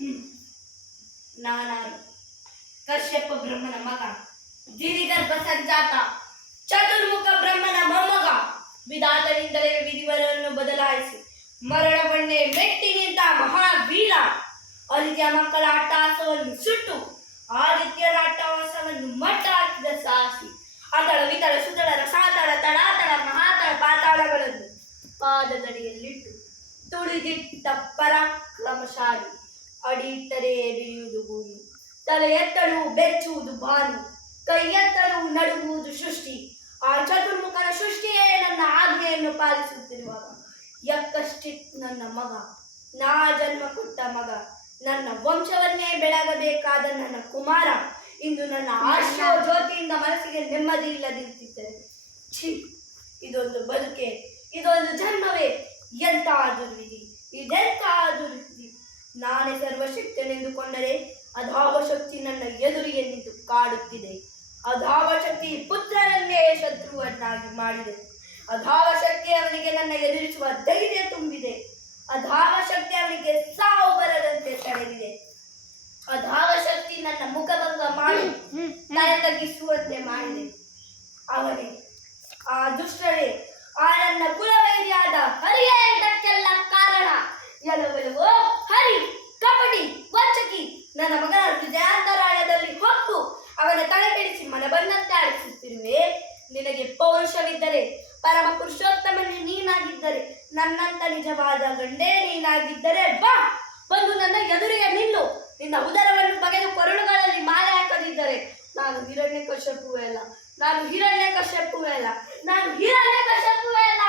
ಹ್ಮ್ ನಾನಾರು ಕಶ್ಯಪ ಬ್ರಹ್ಮನ ಮಗ, ಗಿರಿಗರ್ಭ ಸಂಜಾತ, ಚತುರ್ಮುಖ ಬ್ರಹ್ಮನ ಮೊಮ್ಮಗ. ವಿಧಾತನಿಂದಲೇ ವಿಧಿವರನ್ನು ಬದಲಾಯಿಸಿ ಮರಣವನ್ನೇ ಮೆಟ್ಟಿ ನಿಂತ ಮಹಾವೀರ. ಆದಿತ್ಯ ಮಕ್ಕಳ ಅಟ್ಟಹಾಸವನ್ನು ಸುಟ್ಟು ಆದಿತ್ಯರ ಅಟ್ಟಹಾಸವನ್ನು ಮಟ್ಟ ಹಾಕಿದ ಸಾಹಸಿ. ಅತಳ ವಿತಳ ಸುತಳ ರಸಾತಳ ತಳಾತಳ ಮಹಾತಳ ಪಾತಾಳಗಳನ್ನು ಪಾದದಡಿಯಲ್ಲಿಟ್ಟು ತುಳಿದಿಟ್ಟ ಪರಾಕ್ರಮಶಾಲಿ. ಅಡಿ ಇಟ್ಟರೆ ಎಳೆಯುವುದು ಭೂಮಿ, ತಲೆ ಎತ್ತಲು ಬೆಚ್ಚುವುದು ಭಾನು, ಕೈ ಎತ್ತಲು ನಡುಗುವುದು ಸೃಷ್ಟಿ. ಆ ಚತುರ್ಮುಖನ ಸೃಷ್ಟಿಯೇ ನನ್ನ ಆಜ್ಞೆಯನ್ನು ಪಾಲಿಸುತ್ತಿರುವಾಗ ಯಕ್ಕಷ್ಟಿತ್ ನನ್ನ ಮಗ, ನಾ ಜನ್ಮ ಕೊಟ್ಟ ಮಗ, ನನ್ನ ವಂಶವನ್ನೇ ಬೆಳಗಬೇಕಾದ ನನ್ನ ಕುಮಾರ ಇಂದು ನನ್ನ ಆಶಾ ಜ್ಯೋತಿಯಿಂದ ಮನಸ್ಸಿಗೆ ನೆಮ್ಮದಿ ಇಲ್ಲದಿರುತ್ತಿದ್ದರೆ ಛೀ, ಇದೊಂದು ಬದುಕೆ, ಇದೊಂದು ಜನ್ಮವೇ, ಎಂಥ ದುರ್ವಿಧಿ, ಇದೆಂಥ ದುರ್ವಿಧಿ. ನಾನೇ ಸರ್ವಶಕ್ತನೆಂದುಕೊಂಡರೆ ಅಧಾವ ಶಕ್ತಿ ನನ್ನ ಎದುರಿಗೆ ನಿಂತು ಕಾಡುತ್ತಿದೆ. ಅಧಾವ ಶಕ್ತಿ ಪುತ್ರನನ್ನೇ ಶತ್ರುವನ್ನಾಗಿ ಮಾಡಿದೆ. ಅಧಾವ ಶಕ್ತಿ ಅವನಿಗೆ ನನ್ನ ಎದುರಿಸುವ ಧೈರ್ಯ ತುಂಬಿದೆ. ಅಧಾವ ಶಕ್ತಿ ಅವನಿಗೆ ಸಾವು ಬರದಂತೆ ತಡೆದಿದೆ. ಅಧಾವ ಶಕ್ತಿ ನನ್ನ ಮುಖಭಂಗ ಮಾಡಿ ತಲೆ ತಗ್ಗಿಸುವಂತೆ ಮಾಡಿದೆ. ಅವನೇ, ಆ ದುಷ್ಟರೇ, ಆ ನನ್ನ ಕುಲವೈರಿಯಾದ ಹರಿಯೇ ಇದಕ್ಕೆಲ್ಲ ಕಾರಣ. ಎಲ್ಲವೆಲ್ಲವೋ ಹರಿ, ಕಪಟಿ, ವಂಚಕಿ. ನನ್ನ ಮಗನ ಹೃದಯಾಂತರಾಳದಲ್ಲಿ ಹೊಕ್ಕು ಅವನ ತಲೆ ಕೆಡಿಸಿ ಮನಬನ್ನಂತೆ ಆಡಿಸುತ್ತಿರುವೆ. ನಿನಗೆ ಪೌರುಷವಿದ್ದರೆ, ಪರಮ ಪುರುಷೋತ್ತಮನೇ ನೀನಾಗಿದ್ದರೆ, ನನ್ನಂತ ನಿಜವಾದ ಗಂಡೇ ನೀನಾಗಿದ್ದರೆ ಬಾ, ಬಂದು ನನ್ನ ಎದುರಿಗೆ ನಿಲ್ಲು. ನಿನ್ನ ಉದರವನ್ನು ಬಗೆದು ಕೊರಳುಗಳಲ್ಲಿ ಮಾಲೆ ಹಾಕದಿದ್ದರೆ ನಾನು ಹಿರಣ್ಯಕಶ್ಯಪುವೇ ಅಲ್ಲ, ನಾನು ಹಿರಣ್ಯಕಶ್ಯಪುವೇ ಅಲ್ಲ, ನಾನು ಹಿರಣ್ಯಕಶ್ಯಪುವೇ ಅಲ್ಲ.